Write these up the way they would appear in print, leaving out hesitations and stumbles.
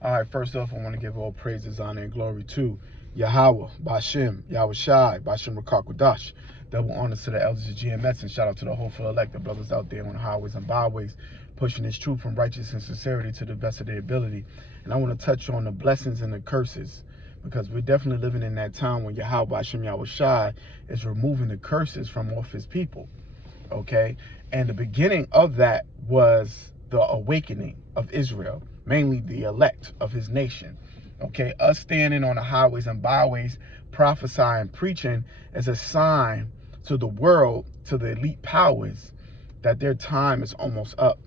All right, first off, I want to give all praises, honor, and glory to Yahweh, Bashem, Yahweh Shai, Bashem Rakakwadash. Double honors to the elders of GMS, and shout out to the hopeful elect, the brothers out there on the highways and byways, pushing this truth from righteousness and sincerity to the best of their ability. And I want to touch on the blessings and the curses, because we're definitely living in that time when Yahweh, Bashem, Yahweh Shai is removing the curses from off his people. Okay, and the beginning of that was the awakening of Israel, mainly the elect of his nation. Okay, us standing on the highways and byways prophesying, preaching is a sign to the world, to the elite powers, that their time is almost up.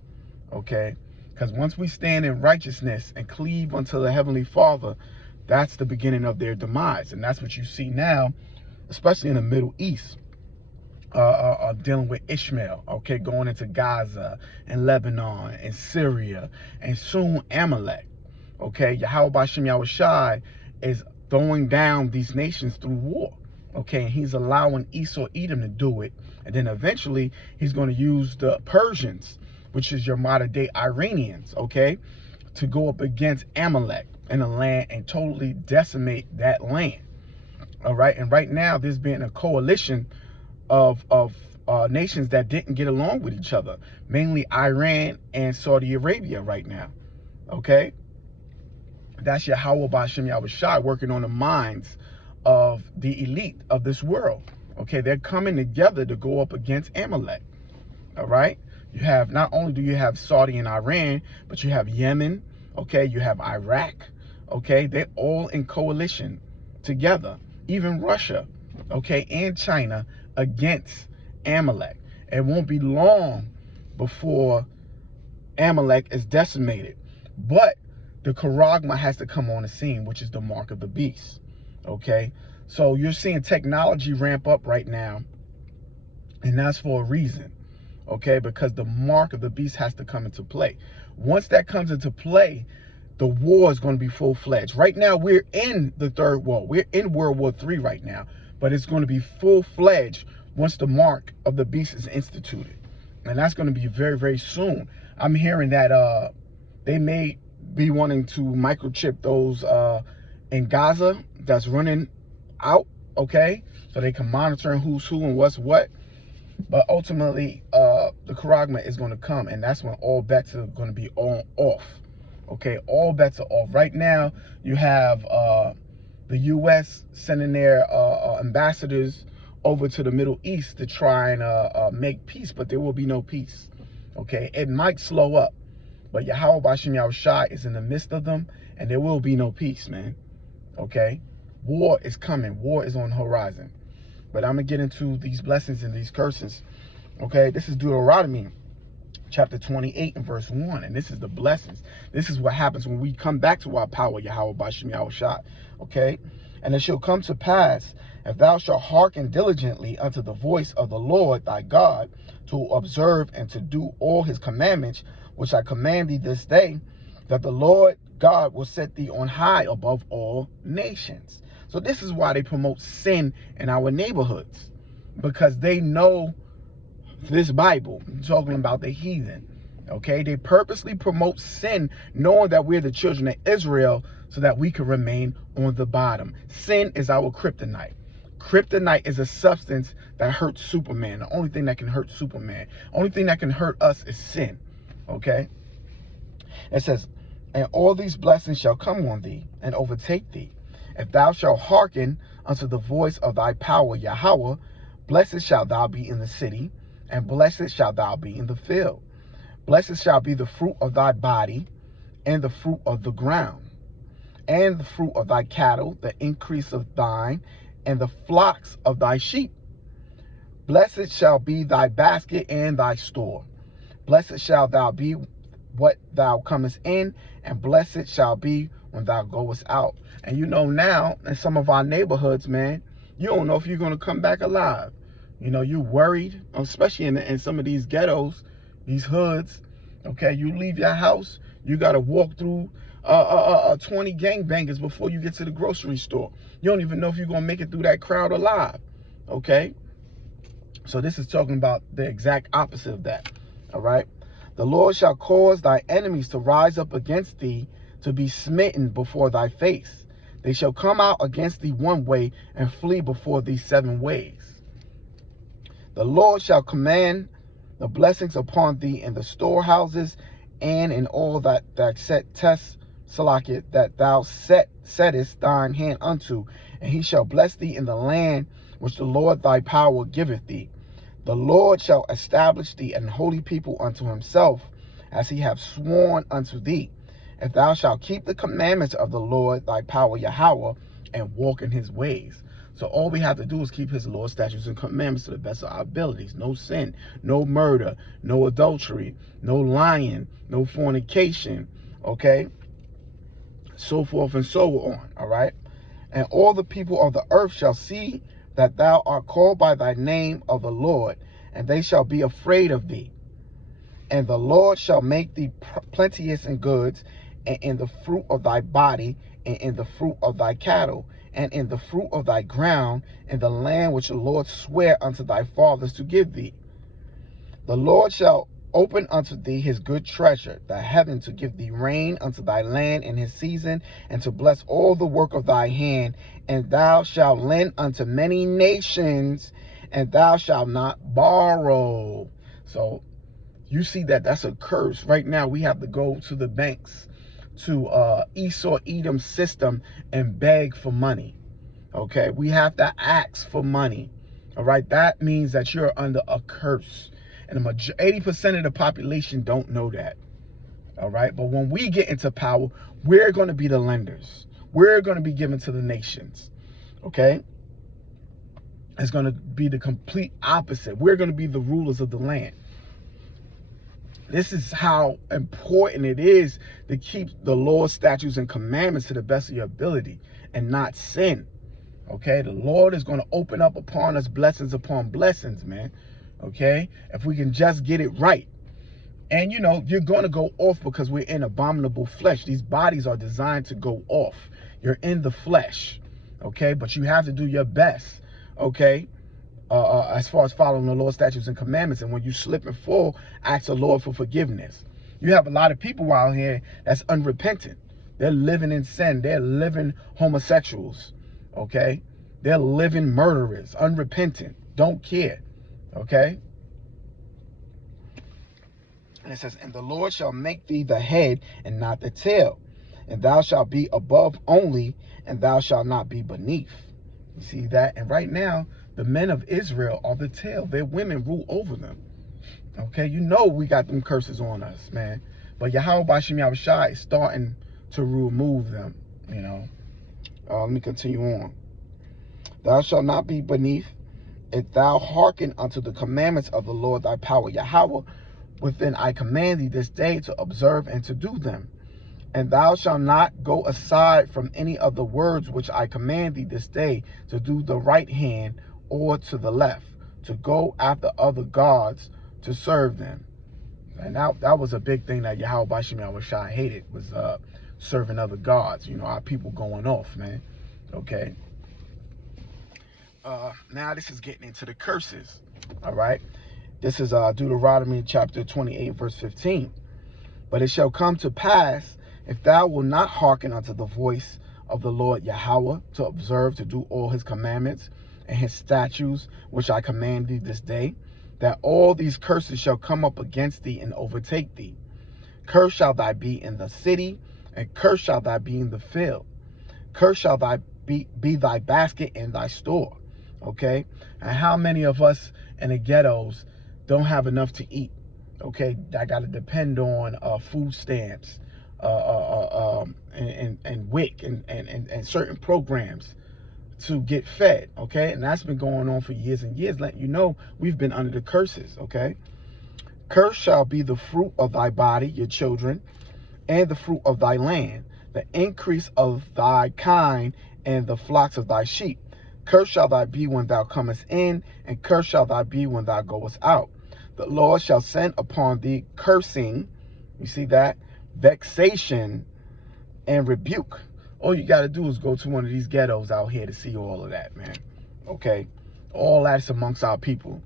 Okay, because once we stand in righteousness and cleave unto the Heavenly Father, that's the beginning of their demise. And that's what you see now, especially in the Middle East. Dealing with Ishmael, okay, going into Gaza and Lebanon and Syria and soon Amalek, okay. Yahweh Bashem Yahweh Shai is throwing down these nations through war, okay, and he's allowing Esau Edom to do it, and then eventually he's going to use the Persians, which is your modern day Iranians, okay, to go up against Amalek in the land and totally decimate that land. All right, and right now there's been a coalition of nations that didn't get along with each other, mainly Iran and Saudi Arabia right now. Okay, that's Yahweh Bashem Yahweh Shai working on the minds of the elite of this world. Okay, they're coming together to go up against Amalek. All right, you have, not only do you have Saudi and Iran, but you have Yemen. Okay, you have Iraq. Okay, they're all in coalition together, even Russia, okay, and China against Amalek. It won't be long before Amalek is decimated, but the charagma has to come on the scene, which is the mark of the beast. Okay, so you're seeing technology ramp up right now, and that's for a reason. Okay, because the mark of the beast has to come into play. Once that comes into play, the war is going to be full-fledged. Right now, we're in the third war. We're in World War III right now, but it's going to be full-fledged once the mark of the beast is instituted. And that's going to be very, very soon. I'm hearing that they may be wanting to microchip those in Gaza that's running out, okay? So they can monitor who's who and what's what. But ultimately, the charagma is going to come, and that's when all bets are going to be off. Okay, all bets are off. Right now, you have the U.S. sending their ambassadors over to the Middle East to try and make peace, but there will be no peace. Okay, it might slow up, but Yahweh Bashem Yahweh Shai is in the midst of them, and there will be no peace, man. Okay, war is coming. War is on the horizon. But I'm going to get into these blessings and these curses. Okay, this is Deuteronomy chapter 28 and verse 1. And this is the blessings. This is what happens when we come back to our power, Yahweh Bashem Yahweh Shai. Okay, and it shall come to pass, if thou shalt hearken diligently unto the voice of the Lord thy God, to observe and to do all his commandments, which I command thee this day, that the Lord God will set thee on high above all nations. So this is why they promote sin in our neighborhoods, because they know this Bible. I'm talking about the heathen. Okay, they purposely promote sin, knowing that we're the children of Israel, so that we can remain on the bottom. Sin is our kryptonite. Kryptonite is a substance that hurts Superman. The only thing that can hurt Superman, only thing that can hurt us is sin. Okay, it says, and all these blessings shall come on thee and overtake thee, if thou shalt hearken unto the voice of thy power, Yahweh. Blessed shalt thou be in the city, and blessed shalt thou be in the field. Blessed shall be the fruit of thy body, and the fruit of the ground, and the fruit of thy cattle, the increase of thine, and the flocks of thy sheep. Blessed shall be thy basket and thy store. Blessed shalt thou be what thou comest in, and blessed shall be when thou goest out. And you know, now in some of our neighborhoods, man, you don't know if you're going to come back alive. You know, you're worried, especially in some of these ghettos, these hoods. Okay, you leave your house, you got to walk through 20 gangbangers before you get to the grocery store. You don't even know if you're going to make it through that crowd alive. Okay, so this is talking about the exact opposite of that. All right, the Lord shall cause thy enemies to rise up against thee, to be smitten before thy face. They shall come out against thee one way, and flee before thee 7 ways. The Lord shall command the blessings upon thee in the storehouses, and in all that thou that thou settest thine hand unto, and he shall bless thee in the land which the Lord thy power giveth thee. The Lord shall establish thee an holy people unto himself, as he hath sworn unto thee, if thou shalt keep the commandments of the Lord thy power Yahweh, and walk in his ways. So all we have to do is keep his law, statutes, and commandments to the best of our abilities. No sin, no murder, no adultery, no lying, no fornication, okay? So forth and so on, all right? And all the people of the earth shall see that thou art called by thy name of the Lord, and they shall be afraid of thee. And the Lord shall make thee plenteous in goods, and in the fruit of thy body, and in the fruit of thy cattle, and in the fruit of thy ground, in the land which the Lord sware unto thy fathers to give thee. The Lord shall open unto thee his good treasure, the heaven, to give thee rain unto thy land in his season, and to bless all the work of thy hand. And thou shalt lend unto many nations, and thou shalt not borrow. So you see that that's a curse. Right now we have to go to the banks, to Esau Edom's system, and beg for money. Okay, we have to ask for money. All right, that means that you're under a curse, and 80% of the population don't know that. All right, but when we get into power, we're going to be the lenders. We're going to be given to the nations. Okay, it's going to be the complete opposite. We're going to be the rulers of the land. This is how important it is to keep the law, statutes, and commandments to the best of your ability and not sin. Okay, the Lord is going to open up upon us blessings upon blessings, man. Okay, if we can just get it right. And, you know, you're going to go off because we're in abominable flesh. These bodies are designed to go off. You're in the flesh. Okay, but you have to do your best. Okay. As far as following the law, statutes, and commandments. And when you slip and fall, ask the Lord for forgiveness. You have a lot of people out here that's unrepentant. They're living in sin. They're living homosexuals. Okay? They're living murderers, unrepentant, don't care. Okay? And it says, and the Lord shall make thee the head and not the tail. And thou shalt be above only, and thou shalt not be beneath. You see that? And right now, the men of Israel are the tail. Their women rule over them. Okay, you know we got them curses on us, man. But Yahweh Bashim Yahushai is starting to remove them, you know. Let me continue on. Thou shalt not be beneath, if thou hearken unto the commandments of the Lord thy power Yahweh, within I command thee this day to observe and to do them. And thou shalt not go aside from any of the words which I command thee this day, to do the right hand or to the left, to go after other gods to serve them. And that was a big thing that Yahweh Bashim Yahushai hated, was serving other gods. You know, our people going off, man. Okay. Now this is getting into the curses. All right. This is Deuteronomy chapter 28, verse 15. But it shall come to pass, if thou wilt not hearken unto the voice of the Lord Yahweh, to observe to do all his commandments and his statutes, which I command thee this day, that all these curses shall come up against thee and overtake thee. Cursed shall thy be in the city, and cursed shall thy be in the field. Cursed shall thy be thy basket and thy store. Okay? And how many of us in the ghettos don't have enough to eat? Okay? I got to depend on food stamps, and WIC and certain programs to get fed. Okay? And that's been going on for years and years, letting you know we've been under the curses. Okay? Cursed shall be the fruit of thy body, your children, and the fruit of thy land, the increase of thy kind, and the flocks of thy sheep. Cursed shall thy be when thou comest in, and cursed shall thy be when thou goest out. The Lord shall send upon thee cursing, you see that, vexation, and rebuke. All you got to do is go to one of these ghettos out here to see all of that, man. Okay? All that's amongst our people.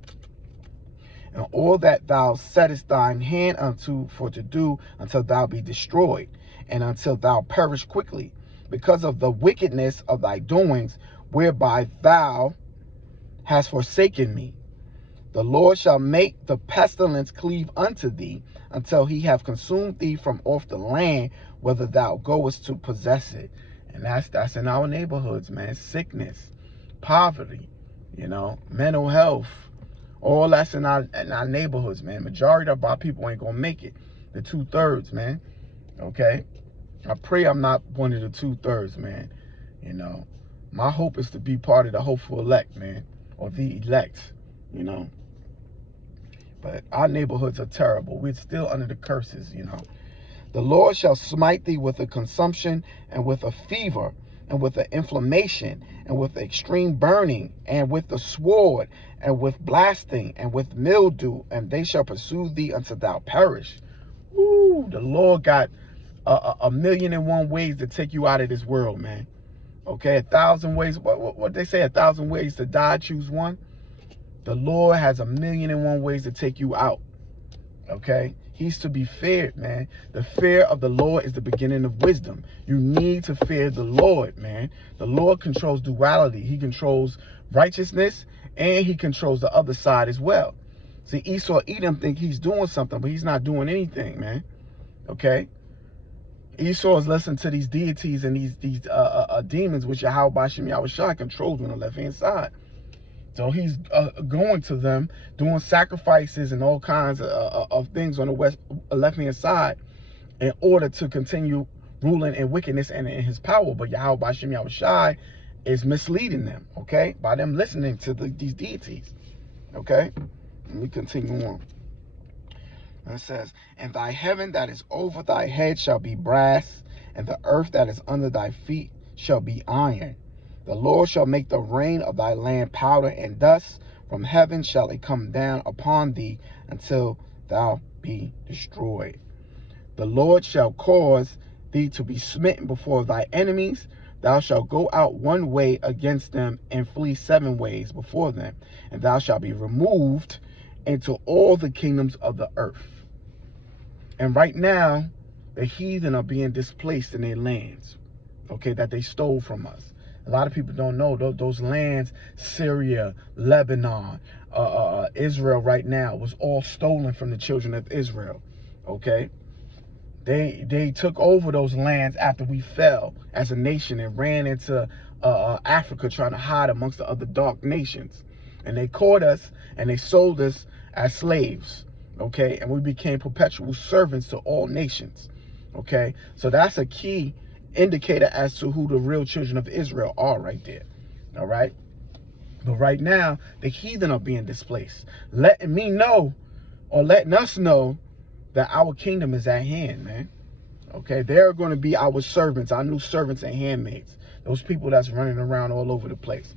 And all that thou settest thine hand unto for to do, until thou be destroyed. and until thou perish quickly, because of the wickedness of thy doings, whereby thou hast forsaken me. The Lord shall make the pestilence cleave unto thee, until he have consumed thee from off the land, whether thou goest to possess it. And that's in our neighborhoods, man. Sickness, poverty, mental health, all that's in our neighborhoods, man. Majority of our people ain't gonna make it. The 2/3, man. Okay? I pray I'm not one of the 2/3, man. My hope is to be part of the hopeful elect, man, or the elect, But our neighborhoods are terrible. We're still under the curses, The Lord shall smite thee with a consumption, and with a fever, and with an inflammation, and with extreme burning, and with the sword, and with blasting, and with mildew, and they shall pursue thee until thou perish. Ooh, the Lord got a million and one ways to take you out of this world, man. Okay, 1,000 ways. What they say, 1,000 ways to die, choose one. The Lord has a million and one ways to take you out. Okay, he's to be feared, man. The fear of the Lord is the beginning of wisdom. You need to fear the Lord, man. The Lord controls duality. He controls righteousness, and he controls the other side as well. See, Esau, Edom think he's doing something, but he's not doing anything, man. Okay, Esau is listening to these deities and these demons, which Yahweh Bashem Yahushua controls on the left-hand side. So he's going to them, doing sacrifices and all kinds of things on the left-hand side in order to continue ruling in wickedness and in his power. But Yahweh Bashem Yahushua is misleading them, okay, by them listening to these deities, okay? Let me continue on. And it says, and thy heaven that is over thy head shall be brass, and the earth that is under thy feet shall be iron. The Lord shall make the rain of thy land powder and dust. From heaven shall it come down upon thee until thou be destroyed. The Lord shall cause thee to be smitten before thy enemies. Thou shalt go out one way against them, and flee 7 ways before them. And thou shalt be removed into all the kingdoms of the earth. And right now, the heathen are being displaced in their lands, okay, that they stole from us. A lot of people don't know those lands, Syria, Lebanon, Israel right now, was all stolen from the children of Israel, okay? They took over those lands after we fell as a nation and ran into Africa trying to hide amongst the other dark nations. And they caught us and they sold us as slaves, okay? And we became perpetual servants to all nations, okay? So that's a key indicator as to who the real children of Israel are right there, all right? But right now, the heathen are being displaced, letting me know, or letting us know, that our kingdom is at hand, man. Okay, they're going to be our servants, our new servants and handmaids, those people that's running around all over the place.